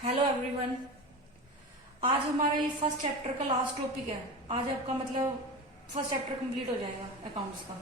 Hello everyone. आज हमारा ये फर्स्ट चैप्टर का लास्ट टॉपिक है। आज आपका मतलब फर्स्ट चैप्टर कंप्लीट हो जाएगा अकाउंट्स का।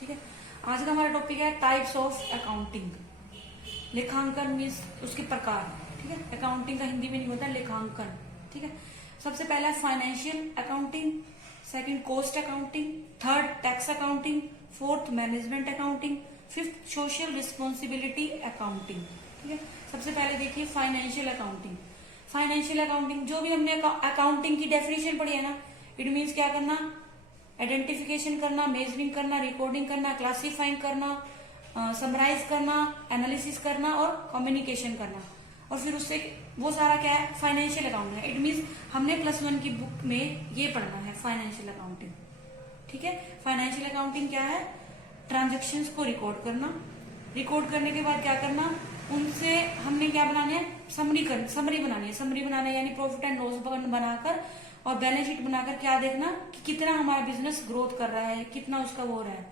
ठीक है, आज का हमारा टॉपिक है टाइप्स ऑफ अकाउंटिंग। लेखांकन मीन्स उसके प्रकार। ठीक है, अकाउंटिंग का हिंदी में नहीं होता लेखांकन। ठीक है, सबसे पहला है financial accounting, second cost accounting, third tax accounting, fourth management accounting, fifth social responsibility accounting. ठीक है, सबसे पहले देखिए फाइनेंशियल अकाउंटिंग। फाइनेंशियल अकाउंटिंग जो भी हमने अकाउंटिंग की डेफिनेशन पढ़ी है ना, इट मीन्स क्या करना, आइडेंटिफिकेशन करना, मेजरिंग करना, रिकॉर्डिंग करना, क्लासिफाइंग करना, समराइज करना, एनालिसिस करना और कम्युनिकेशन करना। और फिर उससे वो सारा क्या है, फाइनेंशियल अकाउंटिंग है। इट मीन्स हमने +1 की बुक में ये पढ़ना है फाइनेंशियल अकाउंटिंग। ठीक है, फाइनेंशियल अकाउंटिंग क्या है, ट्रांजेक्शन्स को रिकॉर्ड करना, रिकॉर्ड करने के बाद क्या करना, उनसे हमने क्या बनाना है, समरी बनानी है। समरी बनाना है यानी प्रॉफिट एंड लॉस बनाकर और बैलेंस शीट बनाकर क्या देखना कि कितना हमारा बिजनेस ग्रोथ कर रहा है, कितना उसका वो हो रहा है,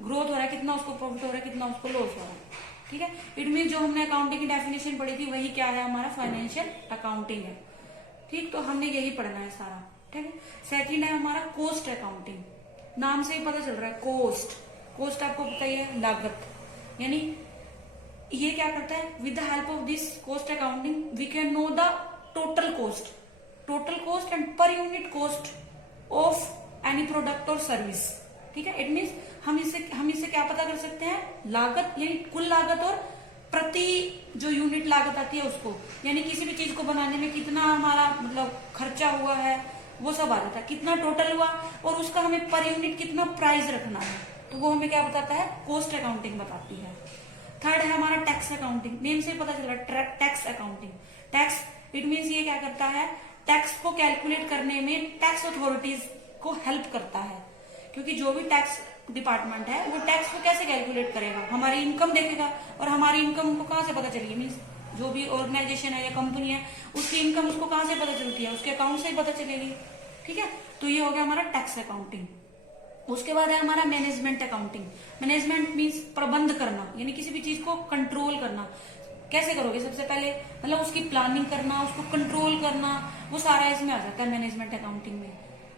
ग्रोथ हो रहा है, कितना उसको प्रॉफिट हो रहा है, कितना उसको लॉस हो रहा है। ठीक है, इट मीन जो हमने अकाउंटिंग की डेफिनेशन पढ़ी थी वही क्या है, हमारा फाइनेंशियल अकाउंटिंग है। ठीक, तो हमने यही पढ़ना है सारा। ठीक है, सेकंड है हमारा कॉस्ट अकाउंटिंग। नाम से ही पता चल रहा है कॉस्ट। कॉस्ट आपको पता ही है, लागत। यानी ये क्या करता है, with the help of this cost accounting we can know the total cost and per unit cost of any product और सर्विस। ठीक है, इट मीन्स हम इससे क्या पता कर सकते हैं, लागत यानी कुल लागत और प्रति जो यूनिट लागत आती है उसको, यानी किसी भी चीज को बनाने में कितना हमारा मतलब खर्चा हुआ है वो सब आ जाता है, कितना टोटल हुआ और उसका हमें पर यूनिट कितना प्राइस रखना है, तो वो हमें क्या बताता है, कॉस्ट अकाउंटिंग बताती है। थर्ड है हमारा टैक्स अकाउंटिंग। नेम से पता चल रहा है tax accounting. Tax it means ये क्या करता है, टैक्स को कैलकुलेट करने में टैक्स अथॉरिटीज को हेल्प करता है। क्योंकि जो भी टैक्स डिपार्टमेंट है वो टैक्स को कैसे कैलकुलेट करेगा, हमारी इनकम देखेगा और हमारी इनकम उनको कहाँ से पता चलेगी, मीन्स जो भी ऑर्गेनाइजेशन है या कंपनी है उसकी इनकम उसको कहाँ से पता चलती है, उसके अकाउंट से ही पता चलेगी। ठीक है, तो ये हो गया हमारा टैक्स अकाउंटिंग। उसके बाद है हमारा मैनेजमेंट अकाउंटिंग। मैनेजमेंट मीन्स प्रबंध करना, यानी किसी भी चीज को कंट्रोल करना। कैसे करोगे, सबसे पहले मतलब उसकी प्लानिंग करना, उसको कंट्रोल करना, वो सारा इसमें आ जाता है मैनेजमेंट अकाउंटिंग में।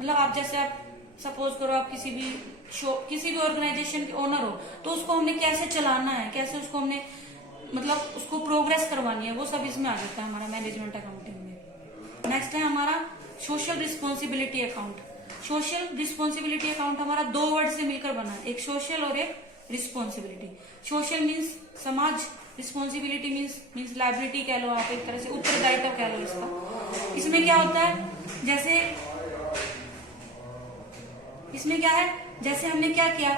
मतलब आप जैसे आप सपोज करो आप किसी भी ऑर्गेनाइजेशन के ओनर हो, तो उसको हमने कैसे चलाना है, कैसे उसको हमने मतलब उसको प्रोग्रेस करवानी है, वो सब इसमें आ जाता है हमारा मैनेजमेंट अकाउंटिंग में। नेक्स्ट है हमारा social responsibility account. Social responsibility account हमारा 2 वर्ड से मिलकर बना है, एक सोशल और एक रिस्पॉन्सिबिलिटी। सोशल मीन्स समाज, रिस्पॉन्सिबिलिटी मीन्स लाइबिलिटी कह लो आप, एक तरह से उत्तरदायित्व कह लो इसका। इसमें क्या होता है, जैसे इसमें क्या है, जैसे हमने क्या किया,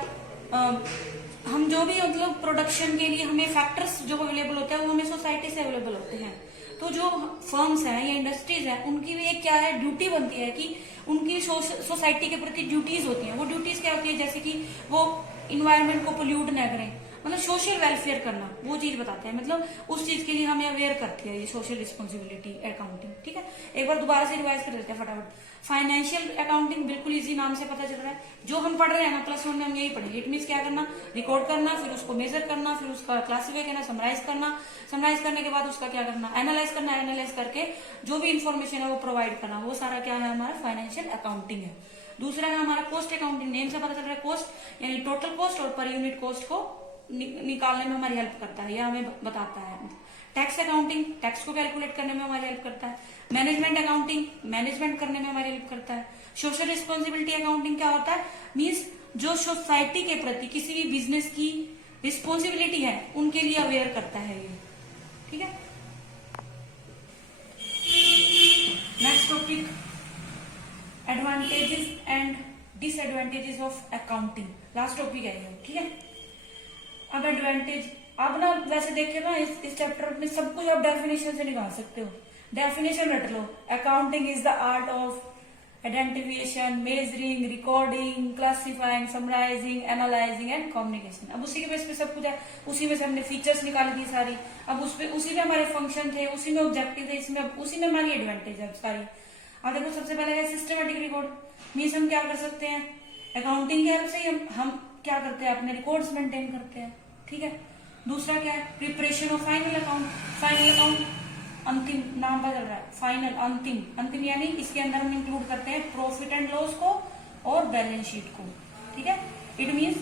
हम जो भी मतलब प्रोडक्शन के लिए हमें फैक्टर्स जो अवेलेबल होते हैं वो हमें सोसाइटी से अवेलेबल होते हैं। तो जो फर्म्स हैं या इंडस्ट्रीज हैं उनकी भी एक क्या है, ड्यूटी बनती है कि उनकी सोसाइटी के प्रति ड्यूटीज होती हैं। वो ड्यूटीज क्या होती है, जैसे कि वो इन्वायरमेंट को पोल्यूट न करें, मतलब सोशल वेलफेयर करना, वो चीज बताते हैं। मतलब उस चीज के लिए हमें अवेयर करती है ये सोशल रिस्पॉन्सिबिलिटी अकाउंटिंग। ठीक है, एक बार दोबारा से रिवाइज कर देते हैं फटाफट। फाइनेंशियल अकाउंटिंग बिल्कुल इजी, नाम से पता चल रहा है, जो हम पढ़ रहे हैं ना +1 में हम यही पढ़ेंगे। इट मीन्स क्या करना, रिकॉर्ड करना, फिर उसको मेजर करना, फिर उसका क्लासिफाई करना, समराइज करना, समराइज करने के बाद उसका क्या करना, एनालाइज करना, एनालाइज करके जो भी इंफॉर्मेशन है वो प्रोवाइड करना, वो सारा क्या है, हमारा फाइनेंशियल अकाउंटिंग है। दूसरा है हमारा कॉस्ट अकाउंटिंग। नेम से पता चल रहा है कॉस्ट यानी टोटल कॉस्ट और पर यूनिट कॉस्ट को निकालने में हमारी हेल्प करता है या हमें बताता है। टैक्स अकाउंटिंग टैक्स को कैलकुलेट करने में हमारी हेल्प करता है। मैनेजमेंट अकाउंटिंग मैनेजमेंट करने में हमारी हेल्प करता है। सोशल रिस्पॉन्सिबिलिटी अकाउंटिंग क्या होता है, मीन्स जो सोसाइटी के प्रति किसी भी बिजनेस की रिस्पॉन्सिबिलिटी है उनके लिए अवेयर करता है ये। ठीक है, next topic advantages and disadvantages of accounting. Last topic है ये। ठीक है, अब एडवांटेज, अब ना वैसे देखे ना इस चैप्टर में सब कुछ आप डेफिनेशन से निकाल सकते हो। डेफिनेशन रट लो, accounting is the art of identification, measuring, recording, classifying, summarising, analysing and communication. अब उसी के बेस पे सब कुछ है, उसी में से हमने फीचर्स निकाली थी सारी। अब उसी में हमारे फंक्शन थे, उसी में ऑब्जेक्टिव थे, इसमें उसी में हमारी एडवांटेज है सारी। अब देखो सबसे पहले है सिस्टमेटिक रिकॉर्ड। मीन्स हम क्या कर सकते हैं, अकाउंटिंग की हेल्प से हम क्या करते हैं, अपने रिकॉर्ड्स मेंटेन करते हैं। ठीक है, दूसरा क्या है, preparation of final account. Final account अंतिम नाम बदल रहा है, फाइनल, अंतिम। अंतिम यानी इसके अंदर हम इंक्लूड करते हैं प्रॉफिट एंड लॉस को और बैलेंस शीट को, ठीक है। इट मीन्स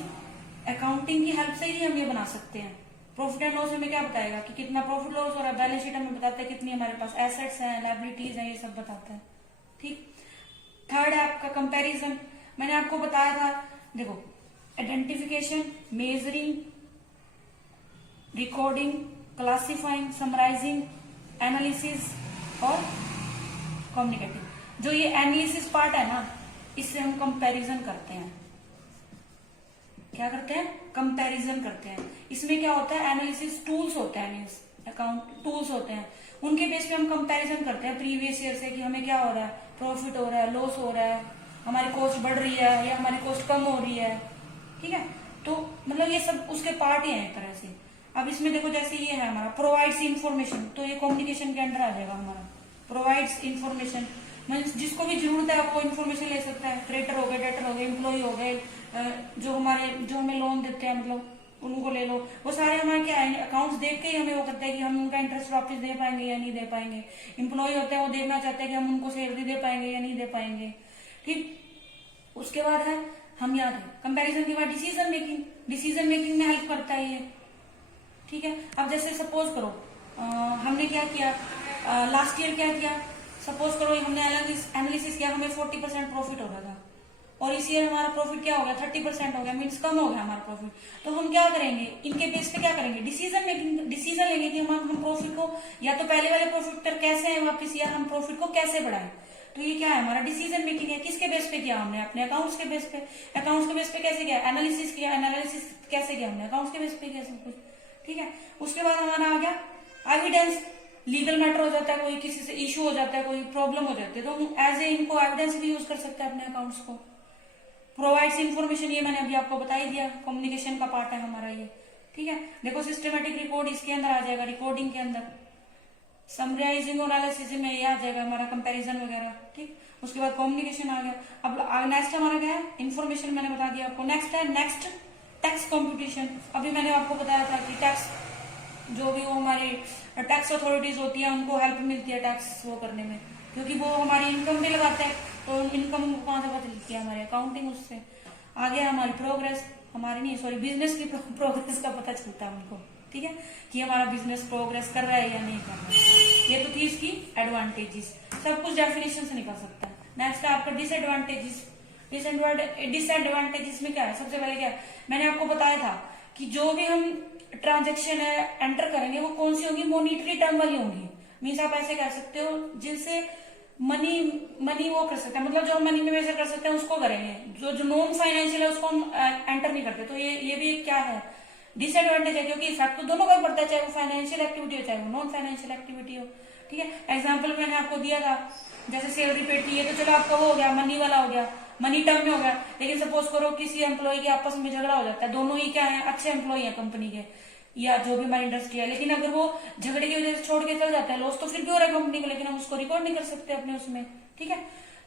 अकाउंटिंग की हेल्प से ही हम ये बना सकते हैं। प्रॉफिट एंड लॉस हमें क्या बताएगा कि कितना प्रॉफिट लॉस हो रहा है, बैलेंस शीट हमें बताता है कितनी हमारे पास एसेट्स हैं, लायबिलिटीज हैं, ये सब बताता है, ठीक। थर्ड है आपका कंपैरिजन। मैंने आपको बताया था, देखो, identification, measuring, recording, classifying, summarising, analysis और कम्युनिकेटिव। जो ये एनालिसिस पार्ट है ना, इससे हम कंपैरिजन करते हैं। क्या करते हैं? कंपैरिजन करते हैं। इसमें क्या होता है, एनालिसिस टूल्स होते हैं, अकाउंट टूल्स होते हैं, उनके बेस पे हम कंपैरिजन करते हैं प्रीवियस ईयर से कि हमें क्या हो रहा है, प्रॉफिट हो रहा है, लॉस हो रहा है, हमारी कॉस्ट बढ़ रही है या हमारी कॉस्ट कम हो रही है, ठीक है। तो मतलब ये सब उसके पार्ट ही है एक तरह से। अब इसमें देखो, जैसे ये है हमारा प्रोवाइड्स इंफॉर्मेशन, तो ये कम्युनिकेशन के अंडर आ जाएगा हमारा। प्रोवाइड्स इंफॉर्मेशन मीन्स जिसको भी जरूरत है वो इन्फॉर्मेशन ले सकता है। क्रेडिटर हो गए, डेटर हो गए, एम्प्लॉय हो गए, जो हमें लोन देते हैं, मतलब उनको ले लो। वो सारे हमारे क्या है, अकाउंट्स देख के ही हमें वो करते हैं कि हम उनका इंटरेस्ट वापस दे पाएंगे या नहीं दे पाएंगे। एम्प्लॉय होते हैं, वो देखना चाहते हैं कि हम उनको सैलरी दे पाएंगे या नहीं दे पाएंगे, ठीक। उसके बाद है, हम याद है, कंपैरिजन के बाद डिसीजन मेकिंग। डिसीजन मेकिंग में हेल्प करता है ये, ठीक है। अब जैसे सपोज करो हमने क्या किया, लास्ट ईयर क्या किया, सपोज करो हमने एनालिसिस किया, हमें 40% प्रॉफिट हो रहा था और इस ईयर हमारा प्रॉफिट क्या हो गया, 30% हो गया, मीन्स कम हो गया हमारा प्रॉफिट। तो हम क्या करेंगे, इनके बेस पे क्या करेंगे, डिसीजन मेकिंग, डिसीजन लेंगे कि हम प्रॉफिट को या तो पहले वाले प्रॉफिट पर कैसे है वापिस, या हम प्रॉफिट को कैसे बढ़ाएं। तो ये क्या है, हमारा डिसीजन मेकिंग है। किसके बेस पे किया हमने, अपने अकाउंट्स के बेस पे। अकाउंट्स के बेस पे कैसे किया, एनालिसिस किया। एनालिसिस कैसे किया हमने, अकाउंट्स के बेस पे किया सब कुछ, ठीक है। उसके बाद हमारा आ गया एविडेंस। लीगल मैटर हो जाता है, कोई किसी से इशू हो जाता है, कोई प्रॉब्लम हो जाती है, तो हम एज ए इनको एविडेंस भी यूज कर सकते हैं अपने अकाउंट्स को। प्रोवाइड्स इन्फॉर्मेशन, ये मैंने अभी आपको बता ही दिया, कम्युनिकेशन का पार्ट है हमारा ये, ठीक है। देखो, सिस्टमेटिक रिकॉर्ड इसके अंदर आ जाएगा, रिकॉर्डिंग के अंदर। समराइजिंग और एनालिसिस में ये आ जाएगा हमारा कंपैरिजन वगैरह, ठीक। उसके बाद कम्युनिकेशन आ गया। अब नेक्स्ट हमारा क्या है, इन्फॉर्मेशन मैंने बता दिया आपको। नेक्स्ट है टैक्स कॉम्पिटिशन। अभी मैंने आपको बताया था कि टैक्स, जो भी वो हमारी टैक्स अथॉरिटीज होती है, उनको हेल्प मिलती है टैक्स वो करने में, क्योंकि वो हमारी इनकम भी लगाते हैं, तो इनकम उनको कहाँ से पता चलती है, हमारी अकाउंटिंग उससे। आगे हमारी प्रोग्रेस, हमारी नहीं सॉरी बिजनेस की प्रोग्रेस का पता चलता है उनको, ठीक है, कि हमारा बिजनेस प्रोग्रेस कर रहा है या नहीं कर रहा है। ये तो थी इसकी एडवांटेजेस, सब कुछ डेफिनेशन से निकल सकता है। नेक्स्ट है आपका डिसएडवांटेजेस। डिसएडवांटेजेस में क्या है, सबसे पहले क्या है, मैंने आपको बताया था कि जो भी हम ट्रांजेक्शन है एंटर करेंगे वो कौन सी होगी, मॉनिटरी टर्म वाली होंगी। मीन्स आप ऐसे कह सकते हो जिनसे मनी वो कर सकते हैं, मतलब जो हम मनी में मेजर कर सकते हैं उसको करेंगे, जो नॉन फाइनेंशियल है उसको हम एंटर नहीं करते। तो ये भी क्या है, डिसएडवांटेज है, क्योंकि इफेक्ट तो दोनों का पड़ता है, चाहे वो फाइनेंशियल एक्टिविटी हो चाहे वो नॉन फाइनेंशियल एक्टिविटी हो, ठीक है। एग्जाम्पल मैंने आपको दिया था, जैसे सैलरी पेड की है तो चलो आपका वो हो गया, मनी वाला हो गया, मनी टर्म में हो गया। लेकिन सपोज करो किसी एम्प्लॉय के आपस में झगड़ा हो जाता है, दोनों ही क्या है, अच्छे एम्प्लॉय है कंपनी के या जो भी हमारी इंडस्ट्री है, लेकिन अगर वो झगड़े की वजह से छोड़ के चल जाता है, लॉस तो फिर भी हो रहा है कंपनी को, लेकिन हम उसको रिकॉर्ड नहीं कर सकते अपने उसमें, ठीक है।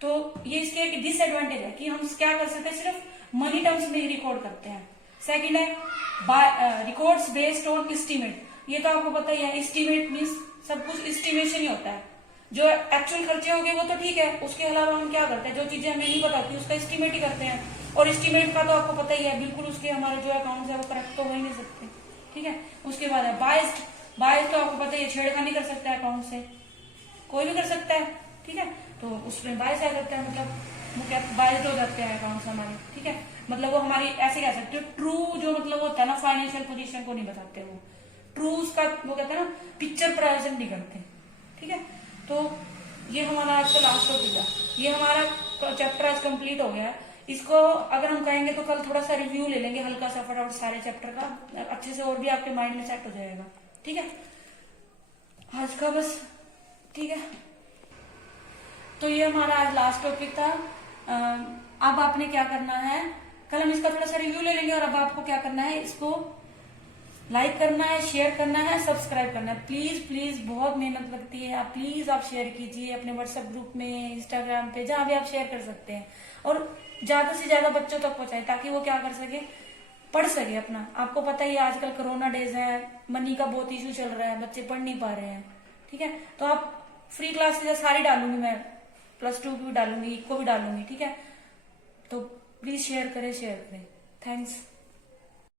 तो ये इसके एक डिसएडवांटेज है कि हम क्या कर सकते हैं, सिर्फ मनी टर्म्स में ही रिकॉर्ड करते हैं। सेकंड है रिकॉर्ड्स बेस्ड ऑन एस्टीमेट। ये तो आपको पता ही है, एस्टीमेट मीन्स सब कुछ एस्टिमेशन ही होता है। जो एक्चुअल खर्चे होंगे वो तो ठीक है, उसके अलावा हम क्या करते हैं, जो चीजें हमें नहीं पता होती उसका एस्टीमेट ही करते हैं। और एस्टीमेट का तो आपको पता ही है, बिल्कुल उसके हमारे जो अकाउंट्स है वो करेक्ट तो हो ही नहीं सकते, ठीक है। उसके बाद है बायस्ड तो आपको पता ही है, छेड़खानी कर सकता है अकाउंट से, कोई भी कर सकता है, ठीक है। तो उसमें बायस आ जाता है, मतलब वो क्या बायस्ड हो जाते हैं अकाउंट्स हमारे, ठीक है। मतलब वो हमारी ऐसे कह सकते हो ट्रू जो मतलब होता है ना, फाइनेंशियल पोजीशन को नहीं बताते, वो ट्रू उसका वो कहते हैं ना, पिक्चर प्रेजेंट नहीं करते, ठीक है। तो ये हमारा आज का लास्ट टॉपिक है, ये हमारा चैप्टर आज कंप्लीट हो गया है। इसको अगर हम कहेंगे तो कल थोड़ा सा रिव्यू ले लेंगे हल्का सा फटाफट सारे चैप्टर का, अच्छे से और भी आपके माइंड में सेट हो जाएगा, ठीक है। आज का बस, ठीक है। तो ये हमारा आज लास्ट टॉपिक था। अब आपने क्या करना है, कल हम इसका थोड़ा सा रिव्यू ले लेंगे, और अब आपको क्या करना है, इसको लाइक करना है, शेयर करना है, सब्सक्राइब करना है। प्लीज प्लीज बहुत मेहनत लगती है, आप प्लीज आप शेयर कीजिए अपने व्हाट्सएप ग्रुप में, इंस्टाग्राम पे, जहां भी आप शेयर कर सकते हैं, और ज्यादा से ज्यादा बच्चों तक पहुंचाए ताकि वो क्या कर सके, पढ़ सके अपना। आपको पता ही है आजकल कोरोना डेज है, मनी का बहुत इशू चल रहा है, बच्चे पढ़ नहीं पा रहे हैं, ठीक है। तो आप फ्री क्लासेज सारी डालूंगी मैं, +2 की भी डालूंगी, इको भी डालूंगी, ठीक है। तो प्लीज शेयर करें। थैंक्स।